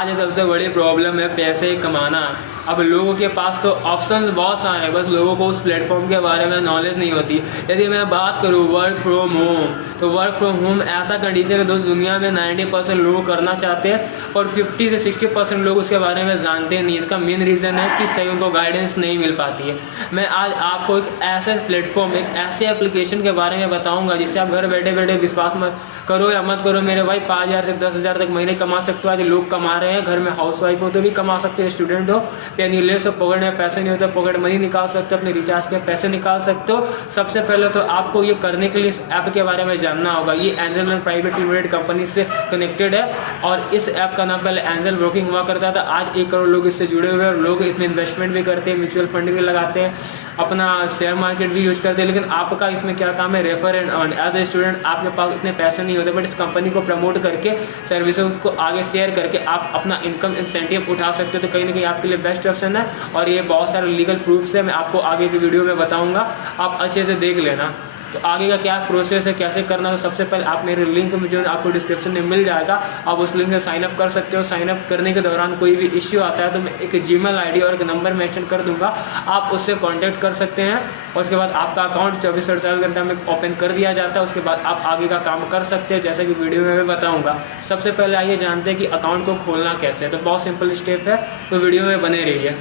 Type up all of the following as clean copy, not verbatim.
आज सबसे बड़ी प्रॉब्लम है पैसे कमाना। अब लोगों के पास तो ऑप्शंस बहुत सारे हैं, बस लोगों को उस प्लेटफॉर्म के बारे में नॉलेज नहीं होती। यदि मैं बात करूँ वर्क फ्रॉम होम, तो वर्क फ्रॉम होम ऐसा कंडीशन है दोस्त दुनिया में 90% लोग करना चाहते हैं और 50 से 60% लोग उसके बारे में जानते नहीं। इसका मेन रीज़न है कि सही उनको गाइडेंस नहीं मिल पाती है। मैं आज आपको एक ऐसे प्लेटफॉर्म, एक ऐसे एप्लीकेशन के बारे में बताऊंगा जिससे आप घर बैठे बैठे, विश्वास मत करो या मत करो मेरे भाई, 5,000 से 10,000 तक महीने कमा सकते हो। आज लोग कमा रहे हैं, घर में हाउस वाइफ हो तो भी कमा सकते हो, स्टूडेंट हो, पेनीलेस हो, पॉकेट में पैसे नहीं होते, पॉकेट मनी निकाल सकते हो, अपने रिचार्ज के पैसे निकाल सकते हो। सबसे पहले तो आपको ये करने के लिए इस ऐप के बारे में जानना होगा। ये angel one private limited company से कनेक्टेड है और इस ऐप का नाम पहले एंजल ब्रोकिंग हुआ करता था। आज 1 करोड़ लोग इससे जुड़े हुए हैं और लोग इसमें इन्वेस्टमेंट भी करते हैं, म्यूचुअल फंड भी लगाते हैं, अपना शेयर मार्केट भी यूज करते हैं। लेकिन आपका इसमें क्या काम है, refer and earn. As a student आपके पास उतने पैसे नहीं होते, बट इस कंपनी को प्रमोट करके, सर्विसेज को आगे शेयर करके आप अपना इनकम इंसेंटिव उठा सकते हो। तो कहीं ना कहीं आपके लिए बेस्ट ऑप्शन है और ये बहुत सारे लीगल प्रूफ्स है, मैं आपको आगे की वीडियो में बताऊंगा, आप अच्छे से देख लेना। तो आगे का क्या प्रोसेस है, कैसे करना है, तो सबसे पहले आप मेरे लिंक में जो आपको डिस्क्रिप्शन में मिल जाएगा, आप उस लिंक से साइन अप कर सकते हो। साइन अप करने के दौरान कोई भी इश्यू आता है तो मैं एक जीमेल आईडी और एक नंबर मेंशन कर दूंगा, आप उससे कांटेक्ट कर सकते हैं और उसके बाद आपका अकाउंट 24 से 48 घंटा में ओपन कर दिया जाता है। उसके बाद आप आगे का काम कर सकते हैं, जैसे कि वीडियो में मैं बताऊँगा। सबसे पहले आइए जानते हैं कि अकाउंट को खोलना कैसे है। तो बहुत सिंपल स्टेप है, तो वीडियो में बने रहिए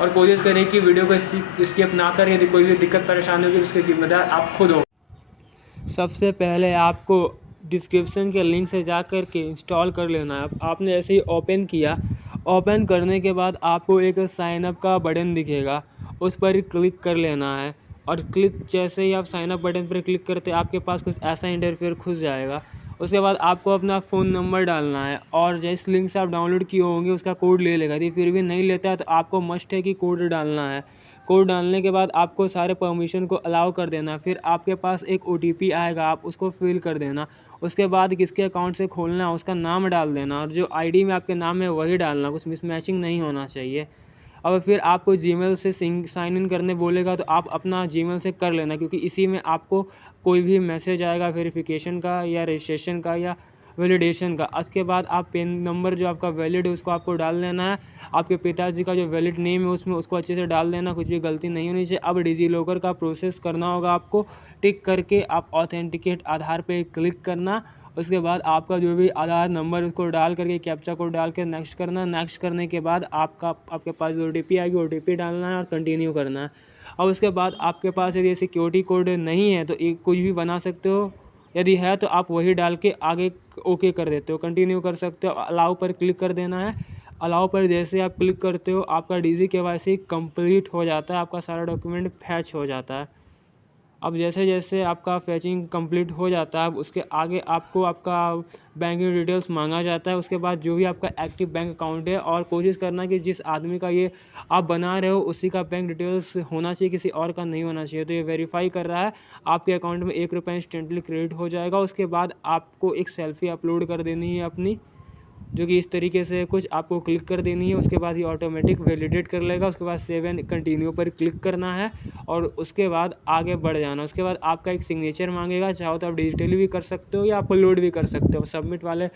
और कोशिश करिए कि वीडियो को स्किप ना करें। यदि कोई भी दिक्कत परेशानी होगी उसके जिम्मेदार आप खुद हो। सबसे पहले आपको डिस्क्रिप्शन के लिंक से जा कर के इंस्टॉल कर लेना है। आपने ऐसे ही ओपन किया, ओपन करने के बाद आपको एक साइन अप का बटन दिखेगा, उस पर क्लिक कर लेना है और क्लिक जैसे ही आप साइन अप बटन पर क्लिक करते हैं आपके पास कुछ ऐसा इंटरफेयर खुल जाएगा। उसके बाद आपको अपना फ़ोन नंबर डालना है और जिस लिंक से आप डाउनलोड किए होंगे उसका कोड ले लेगा। यदि फिर भी नहीं लेता है तो आपको मस्ट है कि कोड डालना है। कोड डालने के बाद आपको सारे परमिशन को अलाउ कर देना। फिर आपके पास एक OTP आएगा, आप उसको फिल कर देना। उसके बाद किसके अकाउंट से खोलना है उसका नाम डाल देना और जो ID में आपके नाम है वही डालना, कुछ मिसमैचिंग नहीं होना चाहिए। अब फिर आपको जीमेल से साइन इन करने बोलेगा तो आप अपना जीमेल से कर लेना, क्योंकि इसी में आपको कोई भी मैसेज आएगा वेरिफिकेशन का या रजिस्ट्रेशन का या वैलिडेशन का। उसके बाद आप पेन नंबर जो आपका वैलिड है उसको आपको डाल लेना है। आपके पिताजी का जो वैलिड नेम है उसमें उसको अच्छे से डाल देना, कुछ भी गलती नहीं होनी चाहिए। अब डिजी लॉकर का प्रोसेस करना होगा आपको, टिक करके आप ऑथेंटिकेट आधार पे क्लिक करना। उसके बाद आपका जो भी आधार नंबर उसको डाल करके कैप्चा कोड डाल के नेक्स्ट करना। नेक्स्ट करने के बाद आपके पास OTP आएगी, OTP डालना है और कंटिन्यू करना है। और उसके बाद आपके पास यदि सिक्योरिटी कोड नहीं है तो एक कुछ भी बना सकते हो, यदि है तो आप वही डाल के आगे ओके कर देते हो, कंटिन्यू कर सकते हो। अलाउ पर क्लिक कर देना है। अलाउ पर जैसे आप क्लिक करते हो आपका DigiKYC कंप्लीट हो जाता है, आपका सारा डॉक्यूमेंट फैच हो जाता है। अब जैसे जैसे आपका फैचिंग कंप्लीट हो जाता है उसके आगे आपको आपका बैंकिंग डिटेल्स मांगा जाता है। उसके बाद जो भी आपका एक्टिव बैंक अकाउंट है, और कोशिश करना कि जिस आदमी का ये आप बना रहे हो उसी का बैंक डिटेल्स होना चाहिए, किसी और का नहीं होना चाहिए। तो ये वेरीफाई कर रहा है, आपके अकाउंट में ₹1 इंस्टेंटली क्रेडिट हो जाएगा। उसके बाद आपको एक सेल्फी अपलोड कर देनी है अपनी, जो कि इस तरीके से कुछ आपको क्लिक कर देनी है। उसके बाद ये ऑटोमेटिक वैलिडेट कर लेगा। उसके बाद सेव एंड कंटिन्यू पर क्लिक करना है और उसके बाद आगे बढ़ जाना। उसके बाद आपका एक सिग्नेचर मांगेगा, चाहो तो आप डिजिटली भी कर सकते हो या अपलोड भी कर सकते हो। सबमिट वाले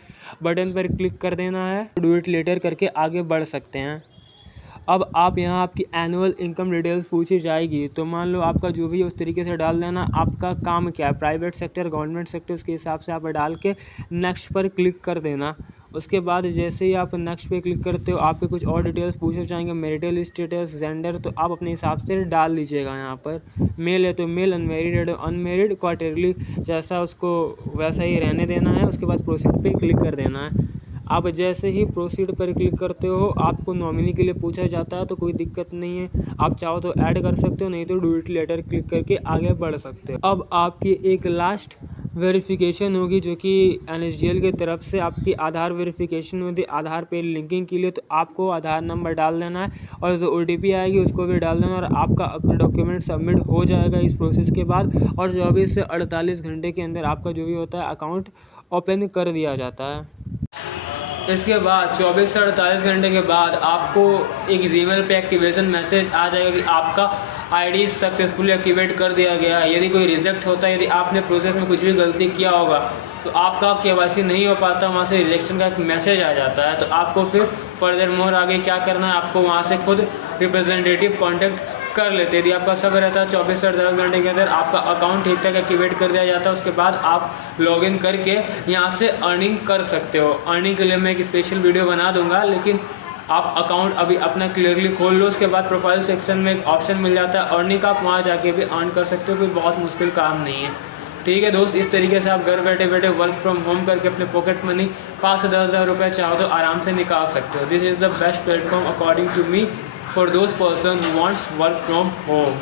बटन पर क्लिक कर देना है, डू इट लेटर करके आगे बढ़ सकते हैं। अब आप यहाँ आपकी एनुअल इनकम डिटेल्स पूछी जाएगी, तो मान लो आपका जो भी है उस तरीके से डाल देना। आपका काम क्या है, प्राइवेट सेक्टर, गवर्नमेंट सेक्टर, उसके हिसाब से आप डाल के नेक्स्ट पर क्लिक कर देना। उसके बाद जैसे ही आप नेक्स्ट पे क्लिक करते हो आपके कुछ और डिटेल्स पूछे जाएंगे, मैरिटल स्टेटस, जेंडर, तो आप अपने हिसाब से डाल लीजिएगा। यहाँ पर मेल है तो मेल, अनमेरिड है तो अनमेरिड, क्वार्टरली जैसा उसको वैसा ही रहने देना है। उसके बाद प्रोसीड पे क्लिक कर देना है। आप जैसे ही प्रोसीड पर क्लिक करते हो आपको नॉमिनी के लिए पूछा जाता है, तो कोई दिक्कत नहीं है, आप चाहो तो ऐड कर सकते हो, नहीं तो डू इट लेटर क्लिक करके आगे बढ़ सकते हो। अब आपकी एक लास्ट वेरिफिकेशन होगी जो कि NSDL की तरफ से आपकी आधार वेरिफिकेशन होती है। आधार पे लिंकिंग के लिए तो आपको आधार नंबर डाल देना है और जो OTP आएगी उसको भी डाल देना और आपका डॉक्यूमेंट सबमिट हो जाएगा इस प्रोसेस के बाद। और 24 से 48 घंटे के अंदर आपका जो भी होता है अकाउंट ओपन कर दिया जाता है। इसके बाद 24 से 48 घंटे के बाद आपको एक जीमेल पे एक्टिवेशन मैसेज आ जाएगा कि आपका आईडी सक्सेसफुली एक्टिवेट कर दिया गया है। यदि कोई रिजेक्ट होता है, यदि आपने प्रोसेस में कुछ भी गलती किया होगा तो आपका केवाईसी नहीं हो पाता, वहाँ से रिजेक्शन का एक मैसेज आ जाता है। तो आपको फिर फर्दर मोर आगे क्या करना है, आपको वहाँ से खुद रिप्रेजेंटेटिव कांटेक्ट कर लेते। यदि आपका सब रहता है 24 से 48 घंटे के अंदर आपका अकाउंट ठीक ठाक एक्टिवेट कर दिया जाता है। उसके बाद आप लॉगिन करके यहाँ से अर्निंग कर सकते हो। अर्निंग के लिए मैं एक स्पेशल वीडियो बना दूंगा, लेकिन आप अकाउंट अभी अपना क्लियरली खोल लो। उसके बाद प्रोफाइल सेक्शन में एक ऑप्शन मिल जाता है अर्निंग का, आप वहाँ जाके भी अर्न कर सकते हो। कोई बहुत मुश्किल काम नहीं है, ठीक है दोस्त। इस तरीके से आप घर बैठे बैठे वर्क फ्रॉम होम करके अपने पॉकेट मनी 5 से 10 हज़ार रुपये चाहो तो आराम से निकाल सकते हो। This is the best platform according to me for those person who wants work from home.